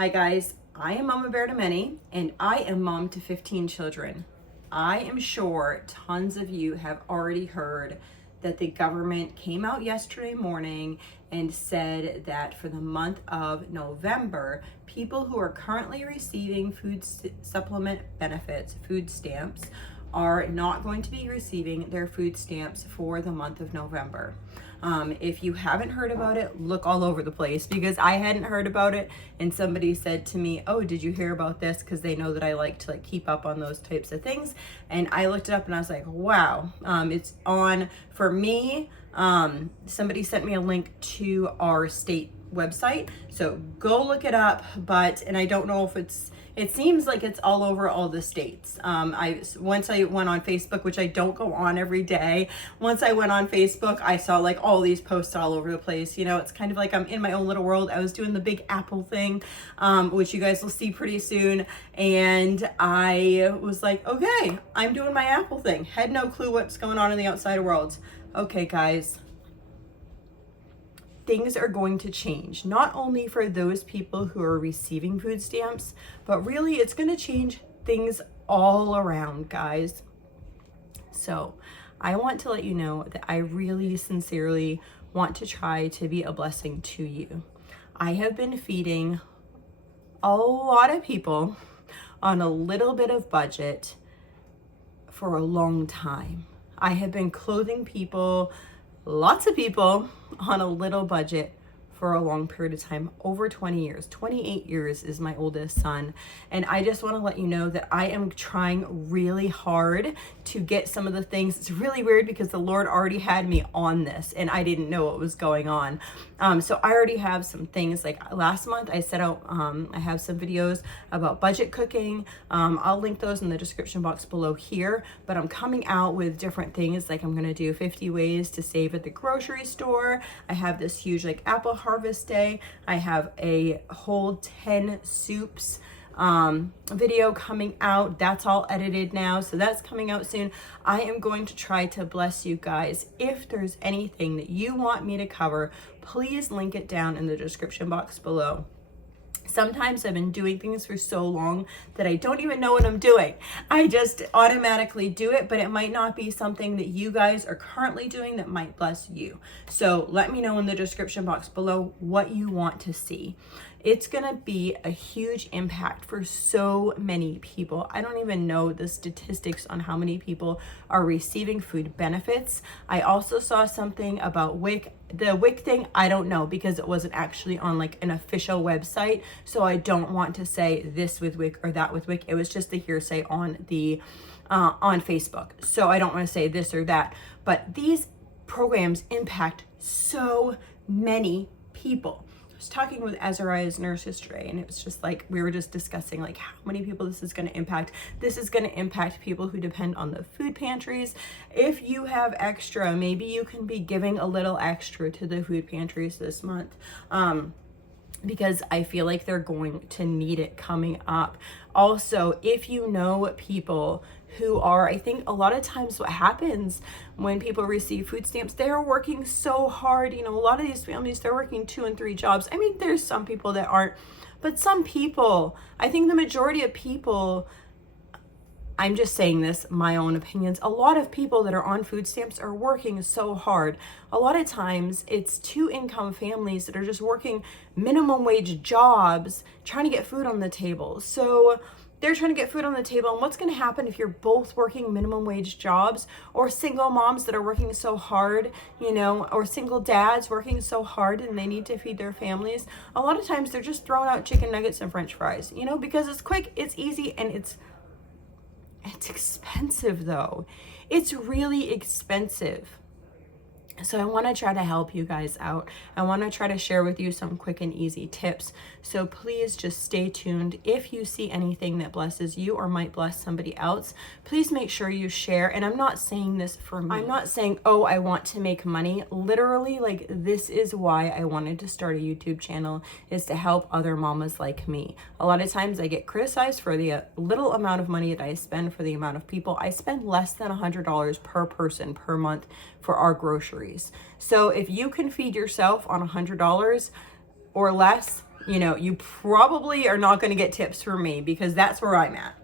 Hi guys, I am Mama Bear to Many, and I am mom to 15 children. I am sure tons of you have already heard that the government came out yesterday morning and said that for the month of November, people who are currently receiving food supplement benefits, food stamps, are not going to be receiving their food stamps for the month of November. If you haven't heard about it, look all over the place, because I hadn't heard about it, and somebody said to me, oh, did you hear about this? Because they know that I like to keep up on those types of things. And I looked it up and I was like, wow, it's on for me. Somebody sent me a link to our state website, so go look it up. And I don't know if it seems like it's all over all the states. Once I went on Facebook, which I don't go on every day, once I went on Facebook, I saw like all these posts all over the place. You know, it's kind of like I'm in my own little world. I was doing the big Apple thing, which you guys will see pretty soon. And I was like, okay, I'm doing my Apple thing. Had no clue what's going on in the outside world. Okay, guys. Things are going to change, not only for those people who are receiving food stamps, but really it's going to change things all around, guys. So I want to let you know that I really sincerely want to try to be a blessing to you. I have been feeding a lot of people on a little bit of budget for a long time. I have been clothing people, lots of people, on a little budget for a long period of time, over 20 years. 28 years is my oldest son. And I just want to let you know that I am trying really hard to get some of the things. It's really weird because the Lord already had me on this and I didn't know what was going on. So I already have some things. Like last month I set out, I have some videos about budget cooking. I'll link those in the description box below here, but I'm coming out with different things. Like I'm going to do 50 ways to save at the grocery store. I have this huge like apple harvest day. I have a whole 10 soups video coming out. That's all edited now, so that's coming out soon. I am going to try to bless you guys. If there's anything that you want me to cover, please link it down in the description box below. Sometimes I've been doing things for so long that I don't even know what I'm doing. I just automatically do it, but it might not be something that you guys are currently doing that might bless you. So let me know in the description box below what you want to see. It's gonna be a huge impact for so many people. I don't even know the statistics on how many people are receiving food benefits. I also saw something about WIC. The WIC thing, I don't know, because it wasn't actually on like an official website. So I don't want to say this with WIC or that with WIC. It was just the hearsay on the on Facebook. So I don't want to say this or that, but these programs impact so many people. I was talking with Azariah's nurse yesterday, and it was just like we were just discussing like how many people this is going to impact. This is going to impact people who depend on the food pantries. If you have extra, maybe you can be giving a little extra to the food pantries this month. Because I feel like they're going to need it coming up. Also, if you know people who are, I think a lot of times what happens when people receive food stamps, they're working so hard. You know, a lot of these families, they're working 2 and 3 jobs. I mean, there's some people that aren't, but some people, I think the majority of people, I'm just saying this, my own opinions. A lot of people that are on food stamps are working so hard. A lot of times it's 2-income families that are just working minimum wage jobs, trying to get food on the table. So they're trying to get food on the table. And what's going to happen if you're both working minimum wage jobs, or single moms that are working so hard, you know, or single dads working so hard and they need to feed their families? A lot of times they're just throwing out chicken nuggets and French fries, you know, because it's quick, it's easy, and it's expensive though. It's really expensive. So I want to try to help you guys out. I want to try to share with you some quick and easy tips. So please just stay tuned. If you see anything that blesses you or might bless somebody else, please make sure you share. And I'm not saying this for me. I'm not saying, oh, I want to make money. Literally, like, this is why I wanted to start a YouTube channel, is to help other mamas like me. A lot of times I get criticized for the little amount of money that I spend for the amount of people. I spend less than $100 per person per month for our groceries. So if you can feed yourself on $100 or less, you know, you probably are not going to get tips from me because that's where I'm at.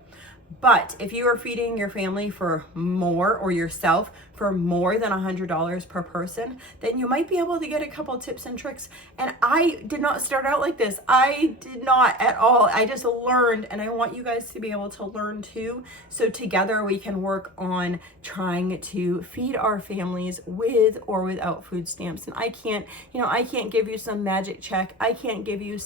But if you are feeding your family for more, or yourself for more than $100 per person, then you might be able to get a couple tips and tricks. And I did not start out like this. I did not at all. I just learned, and I want you guys to be able to learn too. So together we can work on trying to feed our families with or without food stamps. And I can't, you know, I can't give you some magic check. I can't give you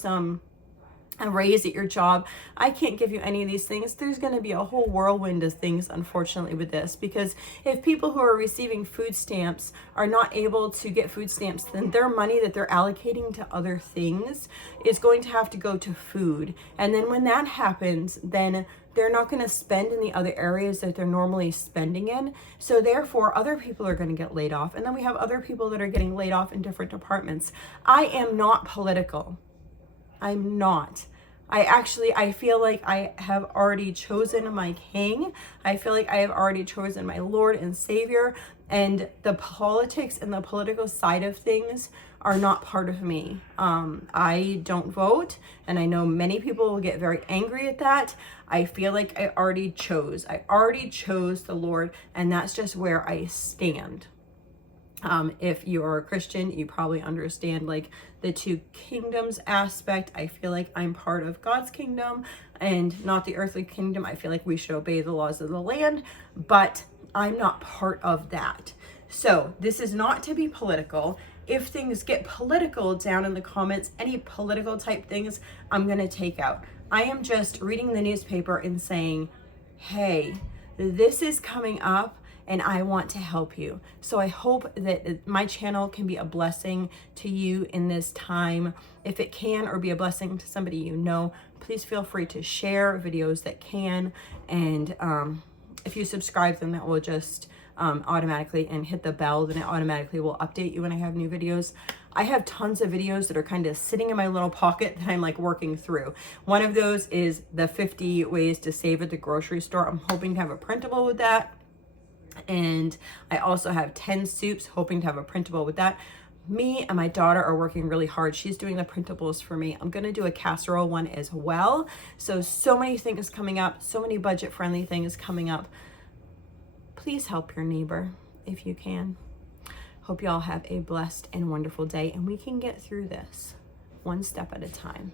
a raise at your job. I can't give you any of these things. There's going to be a whole whirlwind of things, unfortunately, with this, because if people who are receiving food stamps are not able to get food stamps, then their money that they're allocating to other things is going to have to go to food. And then when that happens, then they're not going to spend in the other areas that they're normally spending in. So therefore, other people are going to get laid off. And then we have other people that are getting laid off in different departments. I am not political. I'm not. I feel like I have already chosen my king. I feel like I have already chosen my Lord and Savior, and the politics and the political side of things are not part of me. I don't vote, and I know many people will get very angry at that. I feel like I already chose the Lord, and that's just where I stand. If you're a Christian, you probably understand like the two kingdoms aspect. I feel like I'm part of God's kingdom and not the earthly kingdom. I feel like we should obey the laws of the land, but I'm not part of that. So this is not to be political. If things get political down in the comments, any political type things, I'm going to take out. I am just reading the newspaper and saying, hey, this is coming up, and I want to help you. So I hope that my channel can be a blessing to you in this time. If it can, or be a blessing to somebody you know, please feel free to share videos that can. And if you subscribe, then that will just automatically, and hit the bell, then it automatically will update you when I have new videos. I have tons of videos that are kind of sitting in my little pocket that I'm like working through. One of those is the 50 ways to save at the grocery store. I'm hoping to have a printable with that. And I also have 10 soups, hoping to have a printable with that. Me and my daughter are working really hard. She's doing the printables for me. I'm going to do a casserole one as well. So many things coming up, so many budget friendly things coming up. Please help your neighbor if you can. Hope you all have a blessed and wonderful day, and we can get through this one step at a time.